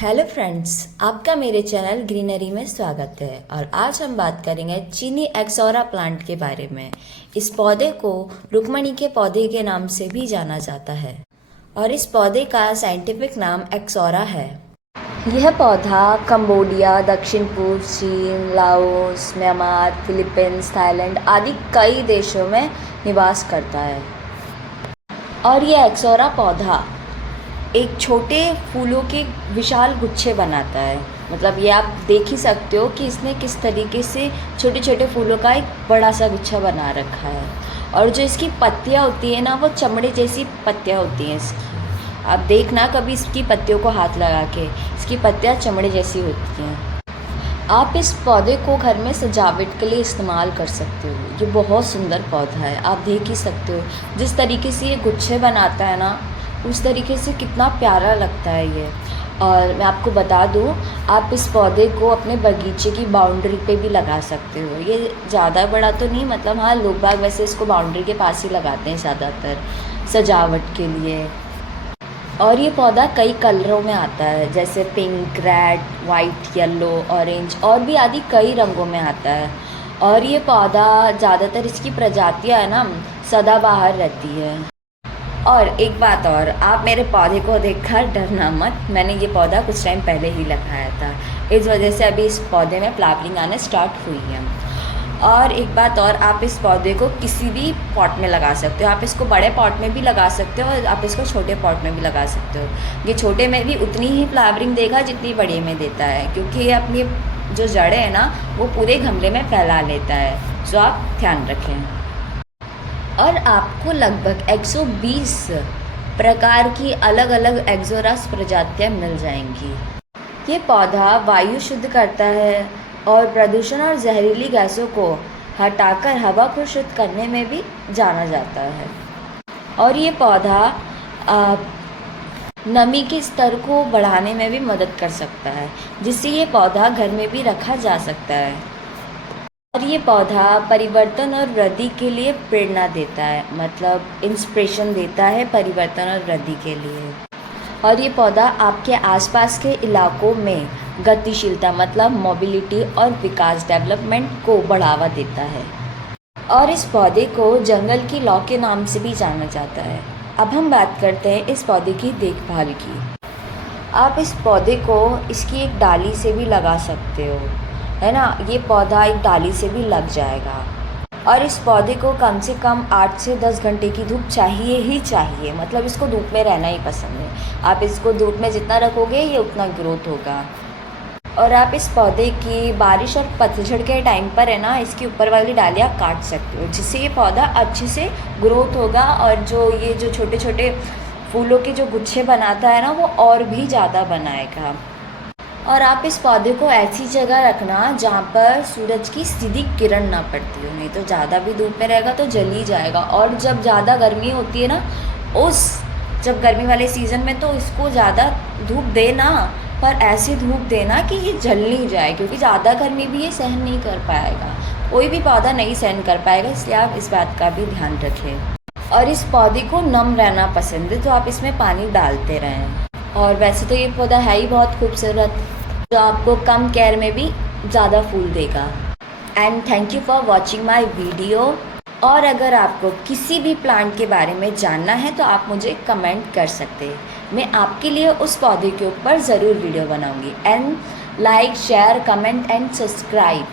Hello friends, आपका मेरे channel greenery में स्वागत है। और आज हम बात करेंगे चीनी एक्सोरा प्लांट के बारे में। इस पौधे को रुक्मणी के पौधे के नाम से भी जाना जाता है और इस पौधे का साइंटिफिक नाम एक्सोरा है। यह पौधा कंबोडिया, दक्षिण पूर्व चीन, लाओस, म्यांमार, फिलीपींस, थाईलैंड आदि कई देशों में निवास करता है। और यह एक्सोरा पौधा एक छोटे फूलों के विशाल गुच्छे बनाता है। मतलब ये आप देख ही सकते हो कि इसने किस तरीके से छोटे छोटे फूलों का एक बड़ा सा गुच्छा बना रखा है। और जो इसकी पत्तियाँ होती हैं ना, वो चमड़े जैसी पत्तियाँ होती हैं इसकी। आप देखना कभी इसकी पत्तियों को हाथ लगा के, इसकी पत्तियाँ चमड़े जैसी होती हैं। आप इस पौधे को घर में सजावट के लिए इस्तेमाल कर सकते हो। ये बहुत सुंदर पौधा है, आप देख ही सकते हो जिस तरीके से ये गुच्छे बनाता है ना, उस तरीके से कितना प्यारा लगता है ये। और मैं आपको बता दूँ, आप इस पौधे को अपने बगीचे की बाउंड्री पे भी लगा सकते हो। ये ज़्यादा बड़ा तो नहीं, मतलब हाँ, लोग बाग वैसे इसको बाउंड्री के पास ही लगाते हैं ज़्यादातर सजावट के लिए। और ये पौधा कई कलरों में आता है, जैसे pink, red, white, yellow, orange और भी आदि कई रंगों में आता है। और ये पौधा ज़्यादातर इसकी प्रजातियाँ है ना, सदाबहार रहती है। और एक बात और, आप मेरे पौधे को देखकर डरना मत, मैंने ये पौधा कुछ टाइम पहले ही लगाया था, इस वजह से अभी इस पौधे में फ्लावरिंग आने स्टार्ट हुई है। और एक बात और, आप इस पौधे को किसी भी पॉट में लगा सकते हो। आप इसको बड़े पॉट में भी लगा सकते हो और आप इसको छोटे पॉट में भी लगा सकते हो। ये छोटे में भी उतनी ही फ्लावरिंग देगा जितनी बड़े में देता है, क्योंकि ये अपनी जो जड़ें हैं ना, वो पूरे गमले में फैला लेता है। सो आप ध्यान रखें। और आपको लगभग 120 प्रकार की अलग अलग एक्सोरस प्रजातियां मिल जाएंगी। ये पौधा वायु शुद्ध करता है और प्रदूषण और जहरीली गैसों को हटाकर हवा को शुद्ध करने में भी जाना जाता है। और ये पौधा नमी के स्तर को बढ़ाने में भी मदद कर सकता है, जिससे ये पौधा घर में भी रखा जा सकता है। और ये पौधा परिवर्तन और वृद्धि के लिए प्रेरणा देता है, मतलब इंस्पिरेशन देता है परिवर्तन और वृद्धि के लिए। और ये पौधा आपके आसपास के इलाकों में गतिशीलता, मतलब मोबिलिटी और विकास, डेवलपमेंट को बढ़ावा देता है। और इस पौधे को जंगल की लौ के नाम से भी जाना जाता है। अब हम बात करते हैं इस पौधे की देखभाल की। आप इस पौधे को इसकी एक डाली से भी लगा सकते हो, है ना। ये पौधा एक डाली से भी लग जाएगा। और इस पौधे को कम से कम 8 से 10 घंटे की धूप चाहिए ही चाहिए, मतलब इसको धूप में रहना ही पसंद है। आप इसको धूप में जितना रखोगे ये उतना ग्रोथ होगा। और आप इस पौधे की बारिश और पतझड़ के टाइम पर है ना, इसकी ऊपर वाली डालियाँ काट सकते हो, जिससे ये पौधा अच्छे से ग्रोथ होगा। और जो छोटे छोटे फूलों के जो गुच्छे बनाता है ना, वो और भी ज़्यादा बनाएगा। और आप इस पौधे को ऐसी जगह रखना जहाँ पर सूरज की सीधी किरण ना पड़ती हो, नहीं तो ज़्यादा भी धूप में रहेगा तो जल ही जाएगा। और जब ज़्यादा गर्मी होती है ना, जब गर्मी वाले सीज़न में, तो इसको ज़्यादा धूप देना, पर ऐसी धूप देना कि ये जल नहीं जाए, क्योंकि ज़्यादा गर्मी भी ये सहन नहीं कर पाएगा। कोई भी पौधा नहीं सहन कर पाएगा, इसलिए आप इस बात का भी ध्यान रखें। और इस पौधे को नम रहना पसंद है, तो आप इसमें पानी डालते रहें। और वैसे तो ये पौधा है ही बहुत खूबसूरत, जो आपको कम केयर में भी ज़्यादा फूल देगा। And thank you for watching my video. और अगर आपको किसी भी प्लांट के बारे में जानना है तो आप मुझे कमेंट कर सकते हैं, मैं आपके लिए उस पौधे के ऊपर ज़रूर वीडियो बनाऊंगी। And like, share, comment and subscribe.